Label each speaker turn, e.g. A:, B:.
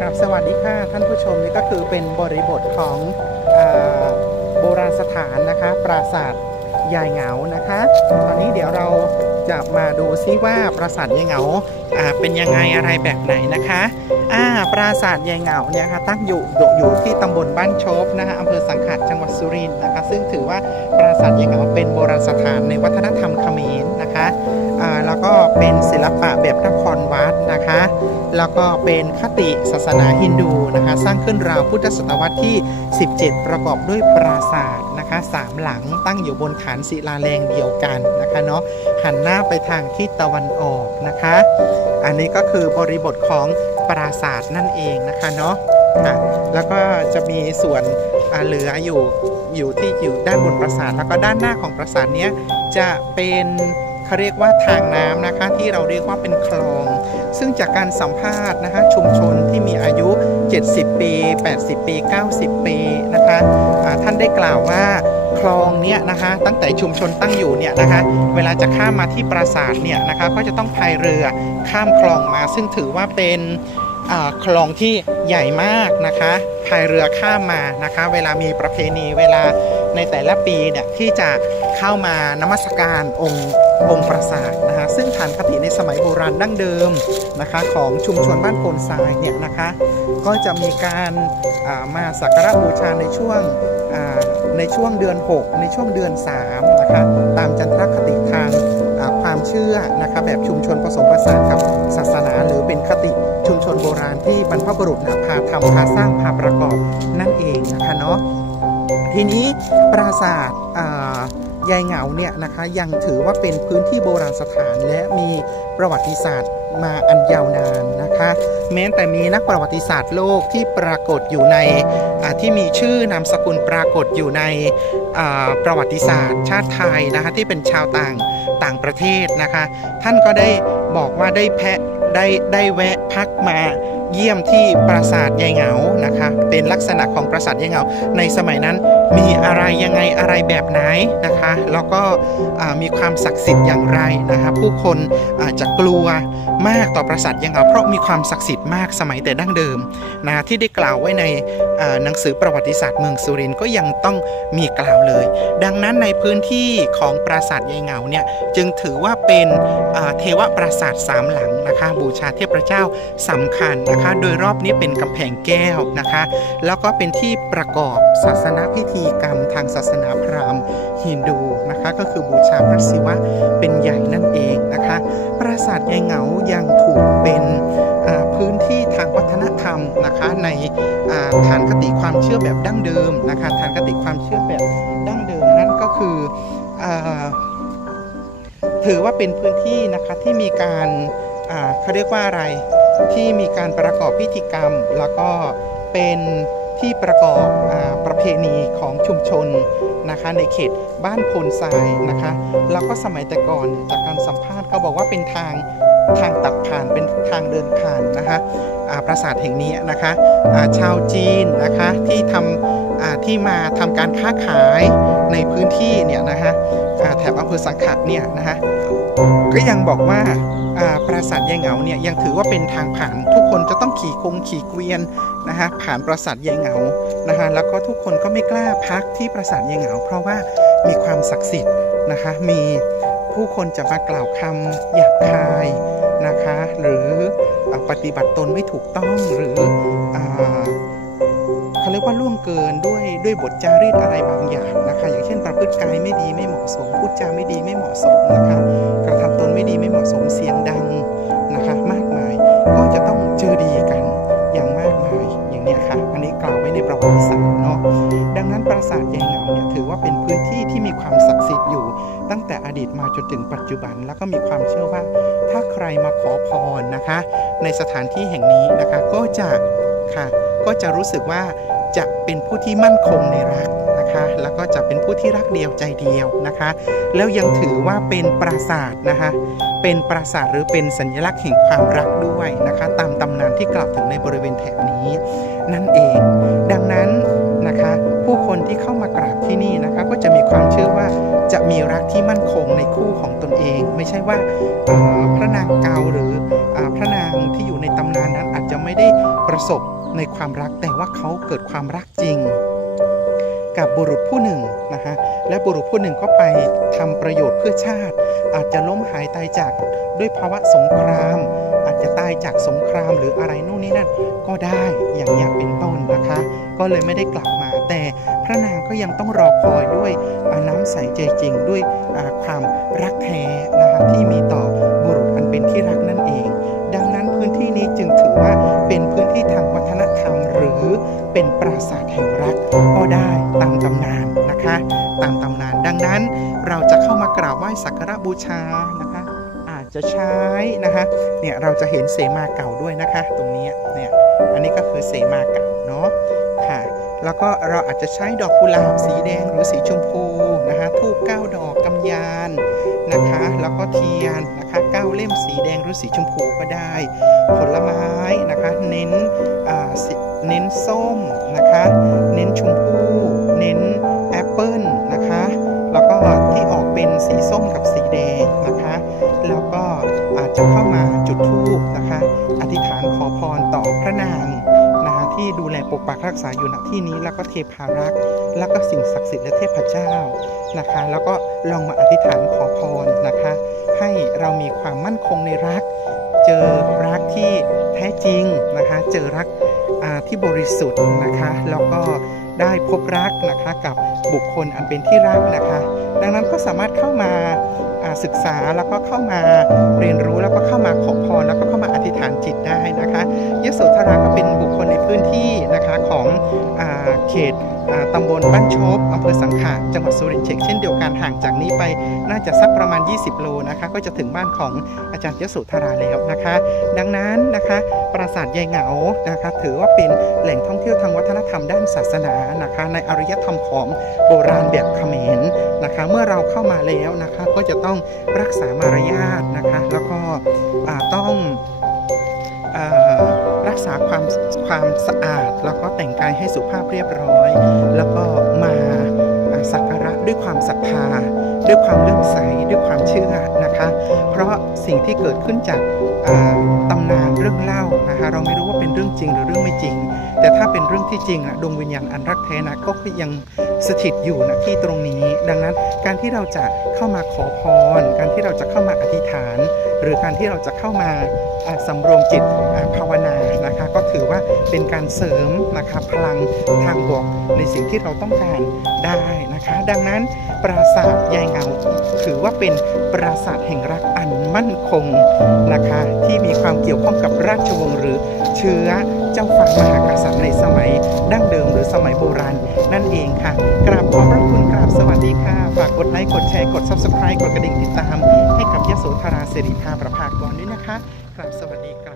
A: ครับสวัสดีค่ะท่านผู้ชมนี่ก็คือเป็นบริบทของอโบราณสถานนะคะ ปราสาทยายเหงานะคะ ตอนนี้เดี๋ยวเราจะมาดูซิว่าปราสาทยายเหงาอ่าเป็นยังไงอะไรแบบไหนนะคะอ่าปราสาทยายเหงาเนี่ยค่ะตั้งอยู่อยู่ที่ตำบลบ้านโชบนะคะอำเภอสังขะจังหวัดสุรินทร์นะคะ ซึ่งถือว่าปราสาทยายเหงาเป็นโบราณสถานในวัฒนธรรมเขมรนะคะอ่าแล้วก็เป็นศิลปะแบบนครวัดนะคะ แล้วก็เป็นคติศาสนาฮินดูนะคะ สร้างขึ้นราวพุทธศตวรรษที่ 17 ประกอบด้วยปราสาทนะคะสามหลังตั้งอยู่บนฐานศิลาแรงเดียวกันนะคะเนาะหันหน้าไปทางทิศตะวันออกนะคะ อันนี้ก็คือบริบทของปราสาทนั่นเองนะคะเนาะค่ะแล้วก็จะมีส่วนเหลืออยู่อยู่ที่อยู่ด้านบนปราสาทแล้วก็ด้านหน้าของปราสาทเนี้ยจะเป็นเขาเรียกว่าทางน้ำนะคะที่เราเรียกว่าเป็นคลอง ซึ่งจากการสัมภาษณ์นะคะชุมชนที่มีอายุ 70 ปี 80 ปี 90 ปีนะคะอ่าท่านได้กล่าวว่า คลองเนี้ยนะคะ ตั้งแต่ชุมชนตั้งอยู่เนี่ยนะคะ เวลาจะข้ามมาที่ปราสาทเนี่ยนะคะก็จะต้องพายเรือข้ามคลองมา ซึ่งถือว่าเป็นคลองที่ใหญ่มากนะคะพายเรือข้ามมานะคะ เวลามีประเพณีเวลาในแต่ละปีเนี่ยที่จะเข้ามานมัสการองค์ องค์ปราสาทนะคะซึ่งฐานคติในสมัยโบราณดั้งเดิมนะคะของชุมชนบ้านโพนทรายเนี่ยนะคะก็จะมีการามาสักการะบูชาในช่วงในช่วงเดือน 6 ในช่วงเดือน3นะคะตามจันทรคติทางความเชื่อนะคะแบบชุมชนผสมผสานกับศาสนาหรือเป็นคติชุมชนโบราณที่บรรพบุรุษพาทำพาสร้างพาประกอบนั่นเองนะคะเนาะทีนี้ปราสาทอ่า ยายเหงาเนี่ยนะคะยังถือว่าเป็นพื้นที่โบราณสถานและมีประวัติศาสตร์มาอันยาวนานนะคะ แม้แต่มีนักประวัติศาสตร์โลกที่ปรากฏอยู่ในที่มีชื่อนามสกุลปรากฏอยู่ในประวัติศาสตร์ ชาติไทยนะคะที่เป็นชาวต่างต่างประเทศนะคะ ท่านก็ได้บอกว่าได้แพะได้ได้แวะพักมา เยี่ยมที่ปราสาทยายเหงานะคะ เป็นลักษณะของปราสาทยายเหงา ในสมัยนั้นมีอะไรยังไงอะไรแบบไหนนะคะ แล้วก็มีความศักดิ์สิทธิ์อย่างไรนะคะผู้คนอาจจะกลัวมากต่อปราสาทยายเหงาเพราะมีความศักดิ์สิทธิ์มากสมัยแต่ดั้งเดิมนะที่ได้กล่าวไว้ในหนังสือประวัติศาสตร์เมืองสุรินทร์ก็ยังต้องมีกล่าวเลย ดังนั้นในพื้นที่ของปราสาทยายเหงาเนี่ยจึงถือว่าเป็นเทวปราสาทสามหลังนะคะบูชาเทพเจ้าสำคัญนะคะ โดยรอบนี้เป็นกำแพงแก้วนะคะ แล้วก็เป็นที่ประกอบศาสนาพิธีกรรมทางศาสนาพราหมณ์ฮินดูนะคะ ก็คือบูชาพระศิวะเป็นใหญ่นั่นเองนะคะ ปราสาทยายเหงายังถูกเป็นพื้นที่ทางวัฒนธรรมนะคะในฐานคติความเชื่อแบบดั้งเดิมนะคะฐานคติความเชื่อแบบดั้งเดิมนั่นก็คืออถือว่าเป็นพื้นที่นะคะที่มีการเขาเรียกว่าอะไร ที่มีการประกอบพิธีกรรม แล้วก็เป็นที่ประกอบอประเพณีของชุมชนนะคะในเขตบ้านโพนทรายนะคะแล้วก็สมัยแต่ก่อนจากการสัมภาษณ์เขาบอกว่าเป็นทางทางตัดผ่านเป็นทางเดินผ่านนะคะาปราสาทแห่งนี้นะคะาชาวจีนนะคะที่ทำที่มาทำการค้าขายในพื้นที่เนี่ยนะคะแถบอำเภอสังขะเนี่ยนะคะ ก็ยังบอกว่าปราสาทยายเหงาเนี่ยยังถือว่าเป็นทางผ่าน ทุกคนจะต้องขี่คงขี่เกวียนนะคะผ่านปราสาทยายเหงานะคะแล้วก็ทุกคนก็ไม่กล้าพักที่ปราสาทยายเหงา เพราะว่ามีความศักดิ์สิทธิ์นะคะมีผู้คนจะมากล่าวคำหยาบคายนะคะ หรืออปฏิบัติตนไม่ถูกต้องหรืออเขาเรียกว่าล่วงเกินด้วยด้วยบทจารีตอะไรบางอย่างนะคะ อย่างเช่นประพฤติกายไม่ดีไม่เหมาะสมพูดจาไม่ดีไม่เหมาะสมนะคะ ไม่ดีไม่เหมาะสมเสียงดังนะคะ มากมายก็จะต้องเจอดีกันอย่างมากมายอย่างเนี้ยค่ะ อันนี้กล่าวไว้ในประวัติศาสตร์เนาะดังนั้นปราสาทยายเหงาเนี่ยถือว่าเป็นพื้นที่ที่มีความศักดิ์สิทธิ์อยู่ ตั้งแต่อดีตมาจนถึงปัจจุบัน แล้วก็มีความเชื่อว่าถ้าใครมาขอพรนะคะ ในสถานที่แห่งนี้นะคะก็จะค่ะก็จะรู้สึกว่าจะเป็นผู้ที่มั่นคงในรัก นะคะ แล้วก็จะเป็นผู้ที่รักเดียวใจเดียวนะคะ แล้วยังถือว่าเป็นปราสาทนะคะ เป็นปราสาทหรือเป็นสัญลักษณ์แห่งความรักด้วยนะคะ ตามตำนานที่กล่าวถึงในบริเวณแถบนี้ นั่นเอง ดังนั้นนะคะ ผู้คนที่เข้ามากราบที่นี่นะคะ ก็จะมีความเชื่อว่าจะมีรักที่มั่นคงในคู่ของตนเอง ไม่ใช่ว่าพระนางเกาหรืออพระนางที่อยู่ในตำนานนั้นอาจจะไม่ได้ประสบในความรักแต่ว่าเขาเกิดความรักจริง กับบุรุษผู้หนึ่งนะฮะและบุรุษผู้หนึ่งก็ไปทำประโยชน์เพื่อชาติ อาจจะล้มหายตายจากด้วยภาวะสงคราม อาจจะตายจากสงครามหรืออะไรนู่นนี่นั่นก็ได้อย่างอย่างเป็นต้นนะคะ ก็เลยไม่ได้กลับมาแต่พระนางก็ยังต้องรอคอยด้วยน้ำใสใจจริงด้วยความรักแท้นะคะที่มีต่อบุรุษอันเป็นที่รักนั่นเอง ดังนั้นพื้นที่นี้จึงถือว่าเป็นพื้นที่ทางวัฒนธรรมหรือเป็นปราสาทแห่งรักก็ได้ สักการะบูชานะคะอาจจะใช้นะคะเนี่ยเราจะเห็นเสมาเก่าด้วยนะคะ ตรงนี้เนี่ยอันนี้ก็คือเสมาเก่าเนาะค่ะแล้วก็เราอาจจะใช้ดอกกุหลาบสีแดงหรือสีชมพูนะคะทูบเก้าดอกกำยานนะคะ แล้วก็เทียนนะคะเก้าเล่มสีแดงหรือสีชมพูก็ได้ ผลไม้นะคะ เน้นอ่าเน้นส้มนะคะ เน้นชมพูเน้น สีส้มกับสีแดงนะคะ แล้วก็อาจจะเข้ามาจุดธูปนะคะ อธิษฐานขอพรต่อพระนางนะคะที่ดูแลปกปักรักษาอยู่ณที่นี้แล้วก็เทพารักษ์แล้วก็สิ่งศักดิ์สิทธิ์และเทพเจ้านะคะ แล้วก็ลองมาอธิษฐานขอพรนะคะ ให้เรามีความมั่นคงในรัก เจอรักที่แท้จริงนะคะ เจอรักที่บริสุทธิ์นะคะ แล้วก็ ได้พบรักนะคะกับบุคคลอันเป็นที่รักนะคะ ดังนั้นก็สามารถเข้ามาศึกษาแล้วก็เข้ามาเรียนรู้แล้วก็เข้ามา เขตตำบลบ้านชบอำเภอสังขะจังหวัดสุรินทร์เชกเช่นเดียวกันห่างจากนี้ไปน่าจะสักประมาณ 20 โลนะคะ ก็จะถึงบ้านของอาจารย์ยโสธราแล้วนะคะ ดังนั้นนะคะปราสาทยายเหงานะคะ ถือว่าเป็นแหล่งท่องเที่ยวทางวัฒนธรรมด้านศาสนานะคะ ในอารยธรรมของโบราณแบบเขมรนะคะ เมื่อเราเข้ามาแล้วนะคะก็จะต้องรักษามารยาทนะคะ แล้วก็ต้อง ความความสะอาด แล้วก็แต่งกายให้สุภาพเรียบร้อย แล้วก็มาสักการะด้วยความศรัทธา ด้วยความเลื่อมใสด้วยความเชื่อนะคะ เพราะสิ่งที่เกิดขึ้นจากตำนานเรื่องเล่านะคะเราไม่รู้ว่าเป็นเรื่องจริงหรือเรื่องไม่จริง แต่ถ้าเป็นเรื่องที่จริงอะดวงวิญญาณอันรักแท้นะก็ยังสถิตอยู่ณที่ตรงนี้ ดังนั้นการที่เราจะเข้ามาขอพร การที่เราจะเข้ามาอธิษฐาน หรือการที่เราจะเข้ามาอ่าสำรวมจิตภาวนา นะคะ ก็ถือว่าเป็นการเสริมนะคะพลังทางบวกในสิ่งที่เราต้องการได้นะคะ ดังนั้นปราสาทยายเงาถือว่าเป็นปราสาทแห่งรักอันมั่นคงนะคะ ที่มีความเกี่ยวข้องกับราชวงศ์หรือเชื้อเจ้าฟ้ามหากษัตริย์ในสมัยดั้งเดิมหรือสมัยโบราณ นั่นเองค่ะ กราบขอบพระคุณกราบสวัสดีค่ะ ฝากกดไลค์กดแชร์กด subscribe กดกระดิ่งติดตาม ให้กับยโสธราสิริธาประภากรด้วยนะคะ กราบสวัสดีกราบขอบพระ